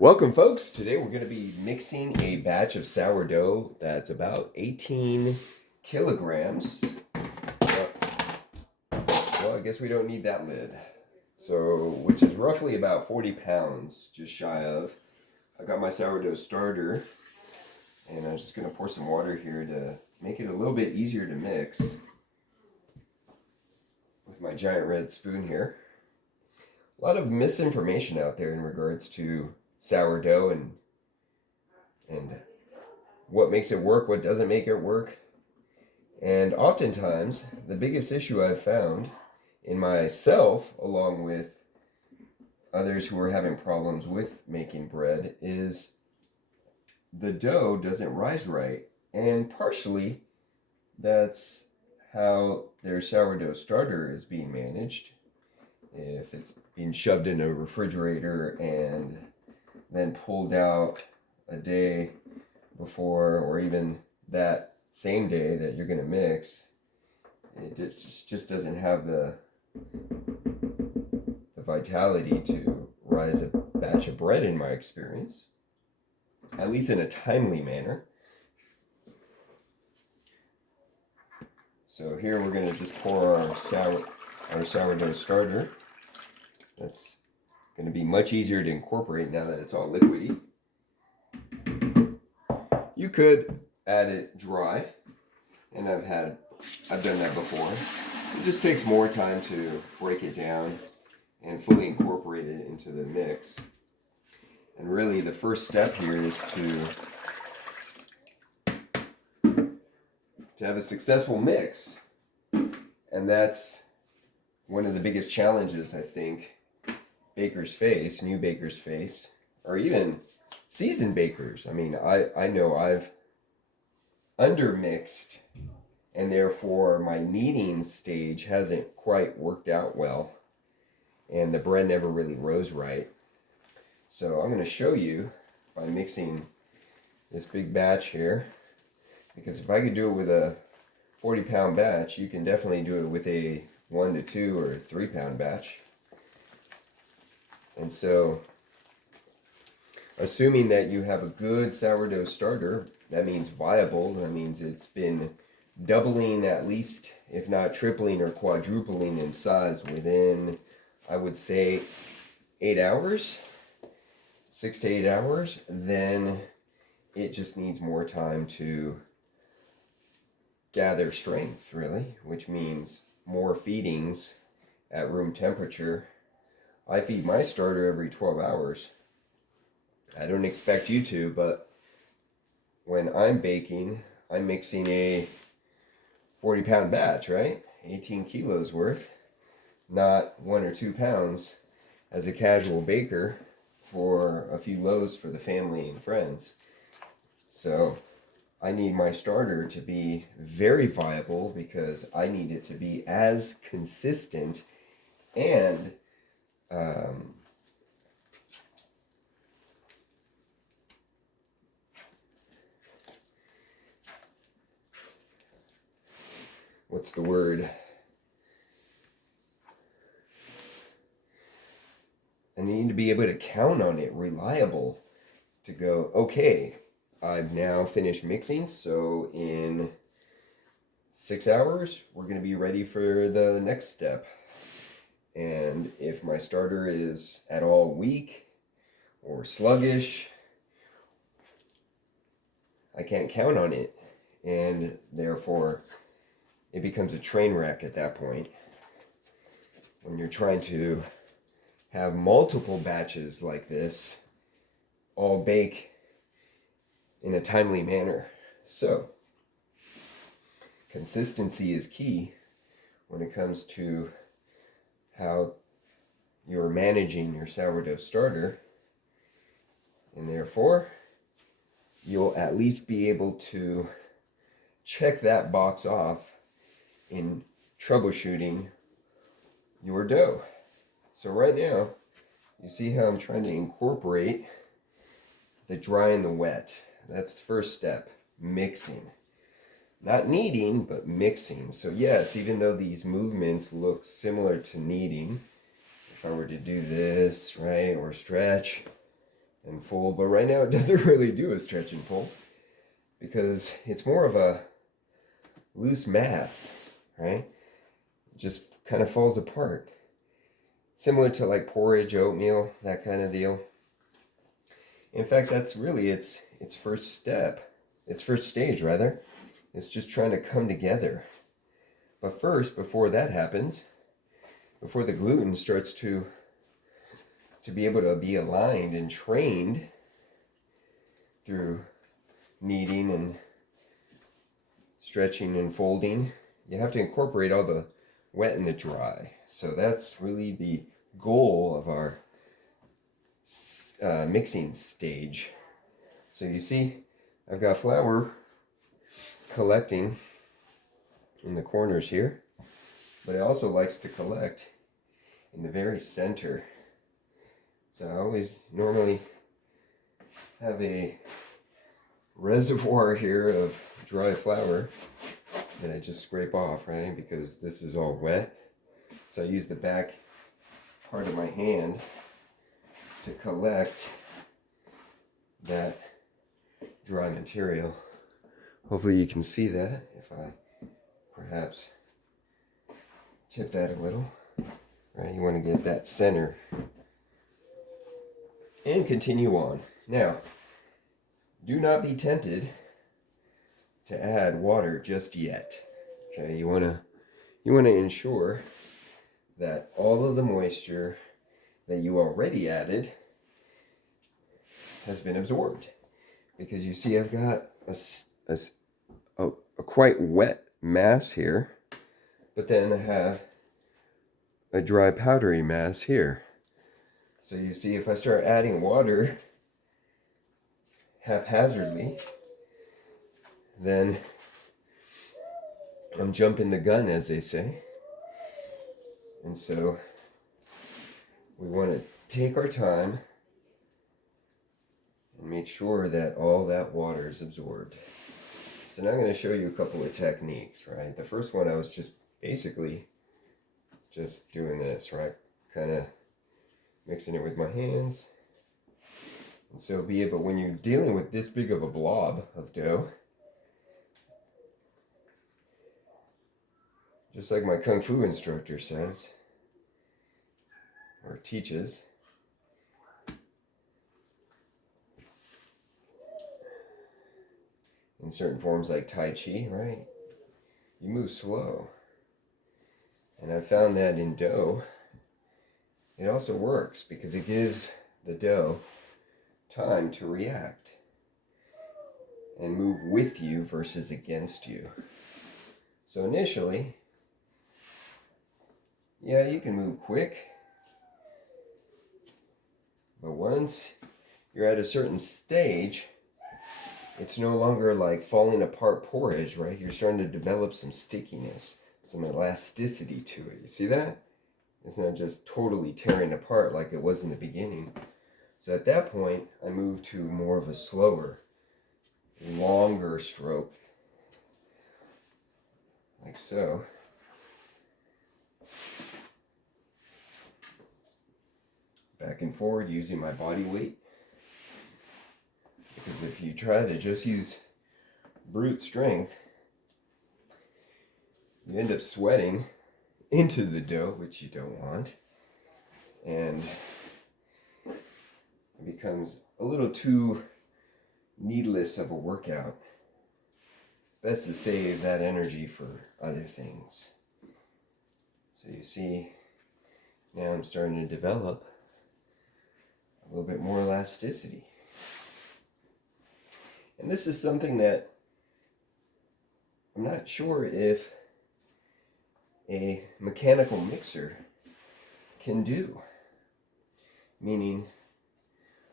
Welcome, folks. Today we're going to be mixing a batch of sourdough that's about 18 kilograms. Well, I guess we don't need that lid. So, which is roughly about 40 pounds, just shy of. I got my sourdough starter, and I'm just going to pour some water here to make it a little bit easier to mix with my giant red spoon here. A lot of misinformation out there in regards to sourdough and what makes it work, what doesn't make it work. And oftentimes, the biggest issue I've found in myself, along with others who are having problems with making bread, is the dough doesn't rise right. And partially, that's how their sourdough starter is being managed. If it's being shoved in a refrigerator and then pulled out a day before, or even that same day that you're going to mix, it just doesn't have the vitality to rise a batch of bread, in my experience, at least in a timely manner. So here we're going to just pour our sourdough starter. That's going to be much easier to incorporate now that it's all liquidy. You could add it dry, and I've done that before. It just takes more time to break it down and fully incorporate it into the mix. And really the first step here is to have a successful mix. And that's one of the biggest challenges I think new bakers face, or even seasoned bakers. I mean, I know I've undermixed, and therefore my kneading stage hasn't quite worked out well, and the bread never really rose right. So I'm going to show you by mixing this big batch here, because if I could do it with a 40-pound batch, you can definitely do it with a 1 to 2 or 3-pound batch. And so, assuming that you have a good sourdough starter, that means viable, that means it's been doubling at least, if not tripling or quadrupling in size within, I would say, 8 hours, 6 to 8 hours, then it just needs more time to gather strength, really, which means more feedings at room temperature. I feed my starter every 12 hours. I don't expect you to, but when I'm baking, I'm mixing a 40-pound batch, right? 18 kilos worth, not 1 or 2 pounds as a casual baker for a few loaves for the family and friends. So I need my starter to be very viable, because I need it to be as consistent and what's the word? I need to be able to count on it, reliable, to go, okay, I've now finished mixing, so in 6 hours, we're going to be ready for the next step. And if my starter is at all weak or sluggish, I can't count on it. And therefore, it becomes a train wreck at that point. When you're trying to have multiple batches like this, all bake in a timely manner. So, consistency is key when it comes to how you're managing your sourdough starter, and therefore you'll at least be able to check that box off in troubleshooting your dough. So right now, you see how I'm trying to incorporate the dry and the wet. That's the first step, mixing. Not kneading, but mixing. So yes, even though these movements look similar to kneading, if I were to do this, right, or stretch, and fold, but right now it doesn't really do a stretch and fold because it's more of a loose mass, right? It just kind of falls apart. Similar to like porridge, oatmeal, that kind of deal. In fact, that's really its first step. Its first stage, rather. It's just trying to come together. But first, before that happens, before the gluten starts to be able to be aligned and trained through kneading and stretching and folding, you have to incorporate all the wet and the dry. So that's really the goal of our mixing stage. So you see, I've got flour collecting in the corners here, but it also likes to collect in the very center. So I always normally have a reservoir here of dry flour that I just scrape off, right? Because this is all wet. So I use the back part of my hand to collect that dry material. Hopefully you can see that if I perhaps tip that a little, right? You want to get that center and continue on. Now, do not be tempted to add water just yet. Okay, you want to ensure that all of the moisture that you already added has been absorbed, because you see I've got a quite wet mass here, but then I have a dry powdery mass here. So you see, if I start adding water haphazardly, then I'm jumping the gun, as they say. And so we want to take our time and make sure that all that water is absorbed. So now I'm going to show you a couple of techniques, right? The first one, I was just basically just doing this, right? Kind of mixing it with my hands. And so be it, but when you're dealing with this big of a blob of dough, just like my Kung Fu instructor says, or teaches, in certain forms like Tai Chi, right? You move slow. And I found that in dough, it also works because it gives the dough time to react and move with you versus against you. So initially, yeah, you can move quick, but once you're at a certain stage, it's no longer like falling apart porridge, right? You're starting to develop some stickiness, some elasticity to it. You see that? It's not just totally tearing apart like it was in the beginning. So at that point, I move to more of a slower, longer stroke, like so. Back and forward using my body weight. Because if you try to just use brute strength, you end up sweating into the dough, which you don't want. And it becomes a little too needless of a workout. Best to save that energy for other things. So you see, now I'm starting to develop a little bit more elasticity. And this is something that I'm not sure if a mechanical mixer can do. Meaning,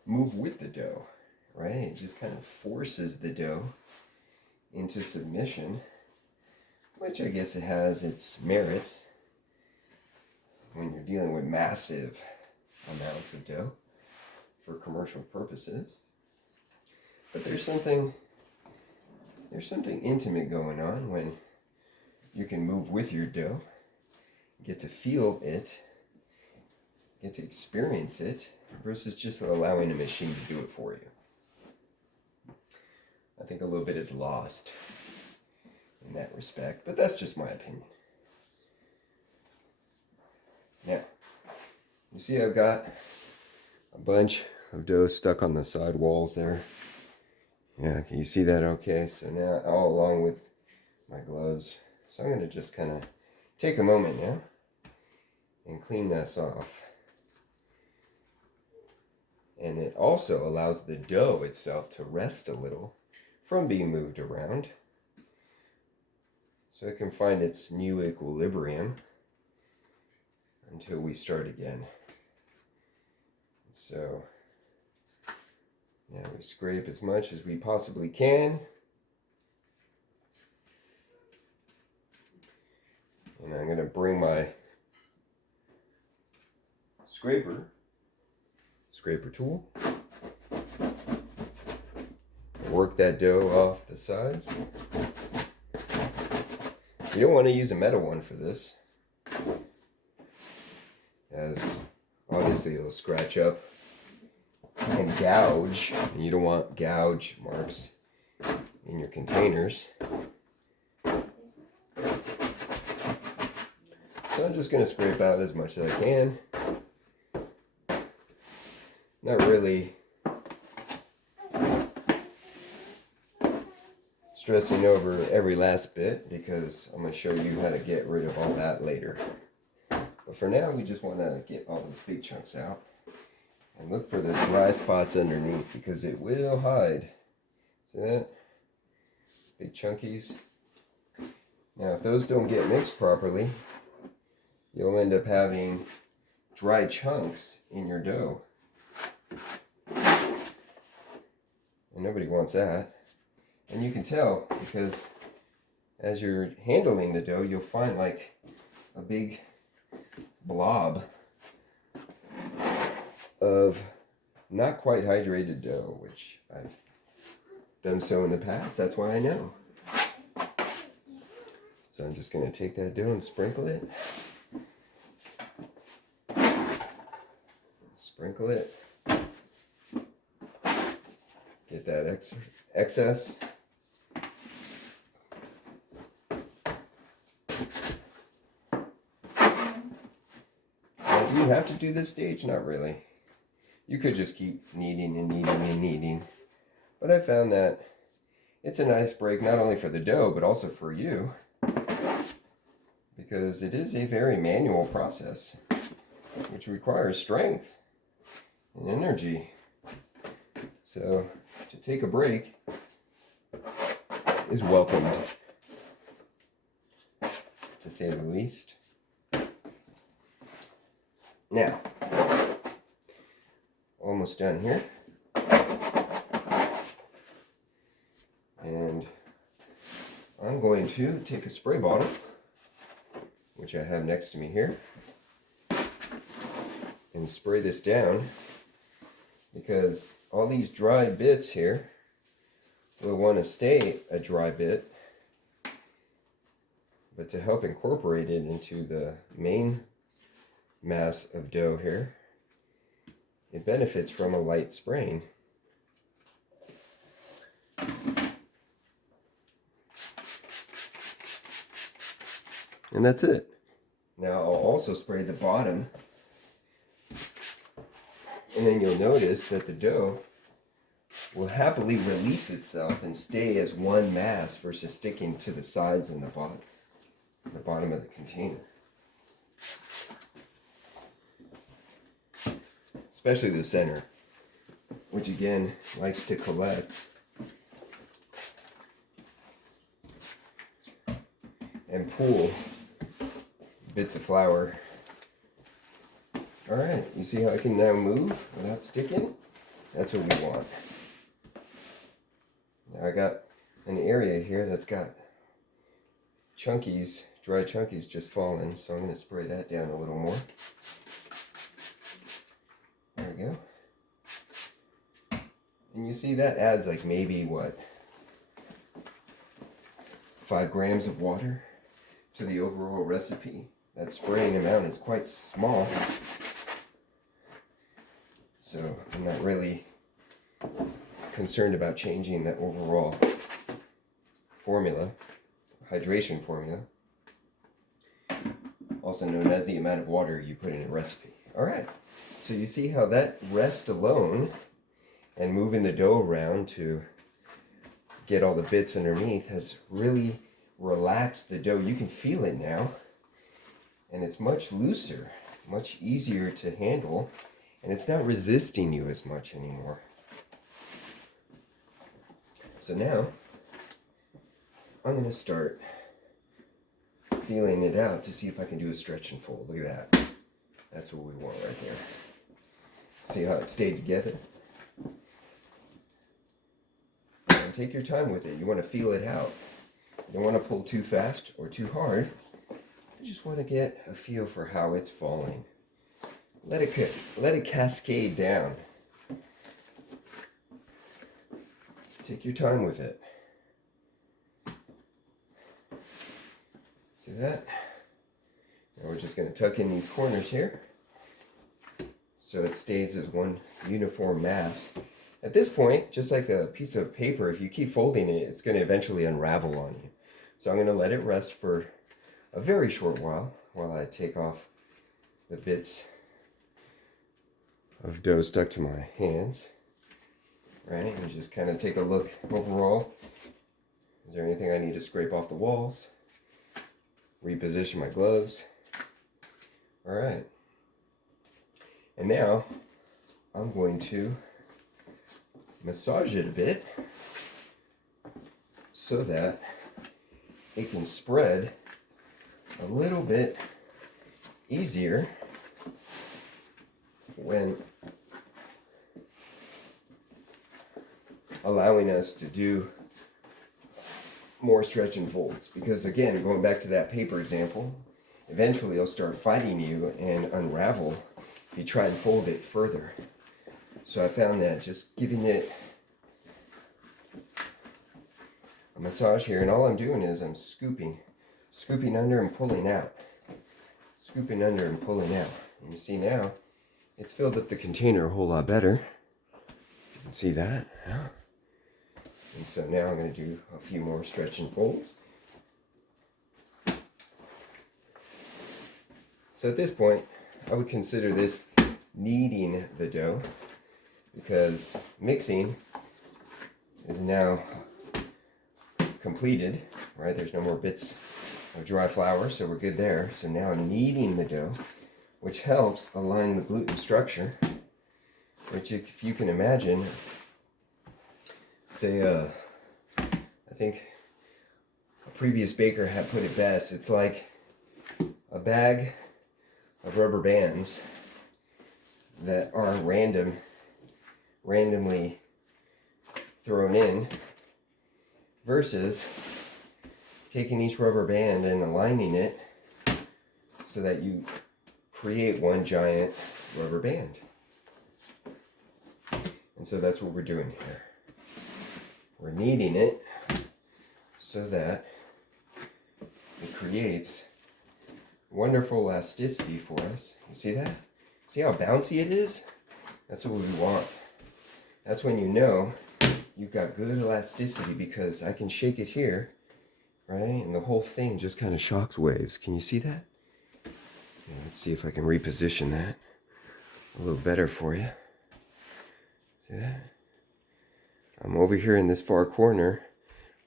move with the dough, right? It just kind of forces the dough into submission, which I guess it has its merits when you're dealing with massive amounts of dough for commercial purposes. But there's something intimate going on when you can move with your dough, get to feel it, get to experience it, versus just allowing a machine to do it for you. I think a little bit is lost in that respect, but that's just my opinion. Now, you see I've got a bunch of dough stuck on the side walls there. Yeah, can you see that okay? So now, all along with my gloves. So I'm going to just kind of take a moment now and clean this off. And it also allows the dough itself to rest a little from being moved around, so it can find its new equilibrium until we start again. So now we scrape as much as we possibly can. And I'm going to bring my scraper tool, work that dough off the sides. You don't want to use a metal one for this, as obviously it'll scratch up and gouge, and you don't want gouge marks in your containers. So I'm just going to scrape out as much as I can. Not really stressing over every last bit, because I'm going to show you how to get rid of all that later. But for now, we just want to get all those big chunks out. And look for the dry spots underneath, because it will hide. See that? Big chunkies. Now, if those don't get mixed properly, you'll end up having dry chunks in your dough. And nobody wants that. And you can tell, because as you're handling the dough, you'll find like a big blob of not quite hydrated dough, which I've done so in the past. That's why I know. So I'm just going to take that dough and sprinkle it. Sprinkle it. Get that excess. Now, do you have to do this stage? Not really. You could just keep kneading and kneading and kneading. But I found that it's a nice break, not only for the dough, but also for you, because it is a very manual process, which requires strength and energy. So to take a break is welcomed, to say the least. Now, almost done here. And I'm going to take a spray bottle, which I have next to me here, and spray this down, because all these dry bits here will want to stay a dry bit, but to help incorporate it into the main mass of dough here, it benefits from a light spraying. And that's it. Now I'll also spray the bottom, and then you'll notice that the dough will happily release itself and stay as one mass versus sticking to the sides and the bottom of the container. Especially the center, which again likes to collect and pool bits of flour. Alright, you see how I can now move without sticking? That's what we want. Now I got an area here that's got chunkies, dry chunkies just falling, so I'm going to spray that down a little more. There we go. And you see that adds like maybe, what, 5 grams of water to the overall recipe. That spraying amount is quite small. So I'm not really concerned about changing the overall formula, hydration formula, also known as the amount of water you put in a recipe. All right, so you see how that rest alone and moving the dough around to get all the bits underneath has really relaxed the dough. You can feel it now, and it's much looser, much easier to handle, and it's not resisting you as much anymore. So now I'm going to start feeling it out to see if I can do a stretch and fold. Look at that. That's what we want right there. See how it stayed together? And take your time with it. You want to feel it out. You don't want to pull too fast or too hard. You just want to get a feel for how it's falling. Let it cascade down. Take your time with it. See that? Now we're just going to tuck in these corners here so it stays as one uniform mass. At this point, just like a piece of paper, if you keep folding it, it's going to eventually unravel on you. So I'm going to let it rest for a very short while I take off the bits of dough stuck to my hands. Right, and just kind of take a look overall. Is there anything I need to scrape off the walls? Reposition my gloves. All right. And now I'm going to massage it a bit so that it can spread a little bit easier when allowing us to do more stretch and folds. Because again, going back to that paper example, eventually it'll start fighting you and unravel if you try and fold it further. So I found that just giving it a massage here, and all I'm doing is I'm scooping under and pulling out. Scooping under and pulling out. And you see now, it's filled up the container a whole lot better. You can see that. Yeah. And so now I'm going to do a few more stretch and folds. So at this point, I would consider this kneading the dough, because mixing is now completed, right? There's no more bits of dry flour, so we're good there. So now I'm kneading the dough, which helps align the gluten structure, which if you can imagine, say, I think a previous baker had put it best, it's like a bag of rubber bands that are randomly thrown in, versus taking each rubber band and aligning it so that you create one giant rubber band. And so that's what we're doing here. We're kneading it so that it creates wonderful elasticity for us. You see that? See how bouncy it is? That's what we want. That's when you know you've got good elasticity, because I can shake it here, right? And the whole thing just kind of shocks waves. Can you see that? Yeah, let's see if I can reposition that a little better for you. See that? I'm over here in this far corner,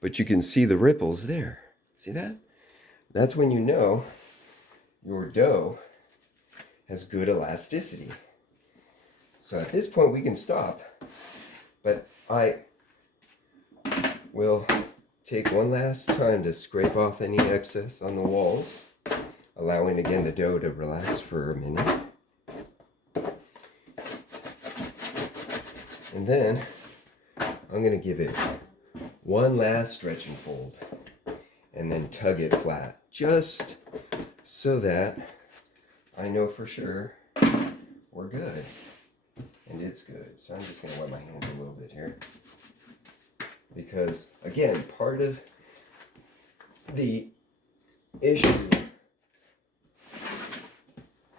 but you can see the ripples there. See that? That's when you know your dough has good elasticity. So at this point we can stop, but I will take one last time to scrape off any excess on the walls, allowing again the dough to relax for a minute. And then I'm going to give it one last stretch and fold, and then tug it flat, just so that I know for sure we're good. And it's good. So I'm just going to wet my hands a little bit here, because again, part of the issue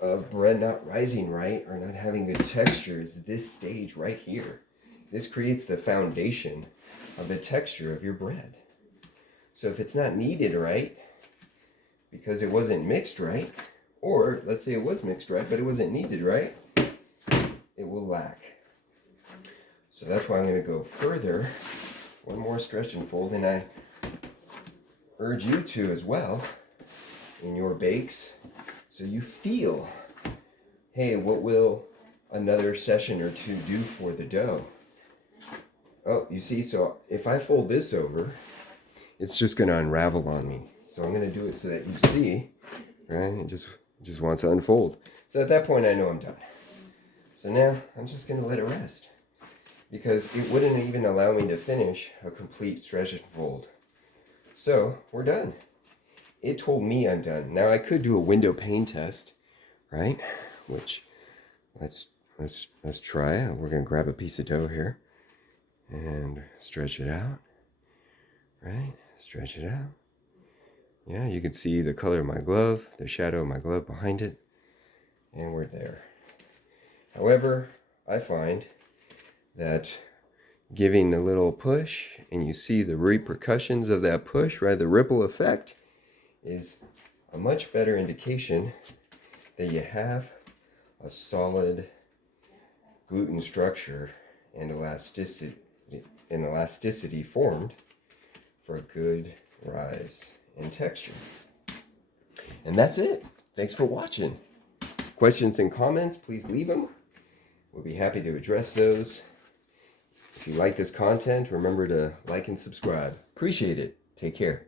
of bread not rising right or not having good texture is this stage right here. This creates the foundation of the texture of your bread. So if it's not kneaded right, because it wasn't mixed right, or let's say it was mixed right, but it wasn't kneaded right, it will lack. So that's why I'm going to go further, one more stretch and fold, and I urge you to as well in your bakes, so you feel, hey, what will another session or two do for the dough? Oh, you see, so if I fold this over, it's just going to unravel on me. So I'm going to do it so that you see, right? It just wants to unfold. So at that point, I know I'm done. So now I'm just going to let it rest, because it wouldn't even allow me to finish a complete stretch and fold. So we're done. It told me I'm done. Now I could do a window pane test, right? Which let's try. We're going to grab a piece of dough here and stretch it out, right? Stretch it out. Yeah, you can see the color of my glove, the shadow of my glove behind it, and we're there. However, I find that giving a little push, and you see the repercussions of that push, right? The ripple effect is a much better indication that you have a solid gluten structure and elasticity formed for a good rise in texture. And that's it. Thanks for watching. Questions and comments, please leave them. We'll be happy to address those. If you like this content, remember to like and subscribe. Appreciate it. Take care.